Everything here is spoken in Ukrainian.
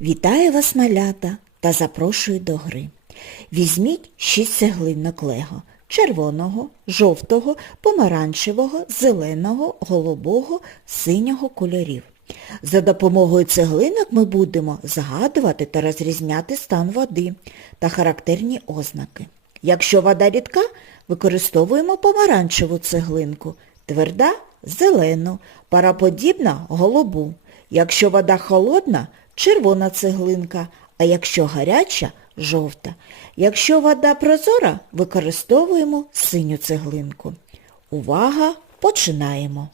Вітаю вас, малята, та запрошую до гри. Візьміть шість цеглинок лего червоного, жовтого, помаранчевого, зеленого, голубого, синього кольорів. За допомогою цеглинок ми будемо згадувати та розрізняти стан води та характерні ознаки. Якщо вода рідка, використовуємо помаранчеву цеглинку, тверда зелену, параподібна голубу. Якщо вода холодна червона цеглинка, а якщо гаряча жовта. Якщо вода прозора, використовуємо синю цеглинку. Увага! Починаємо!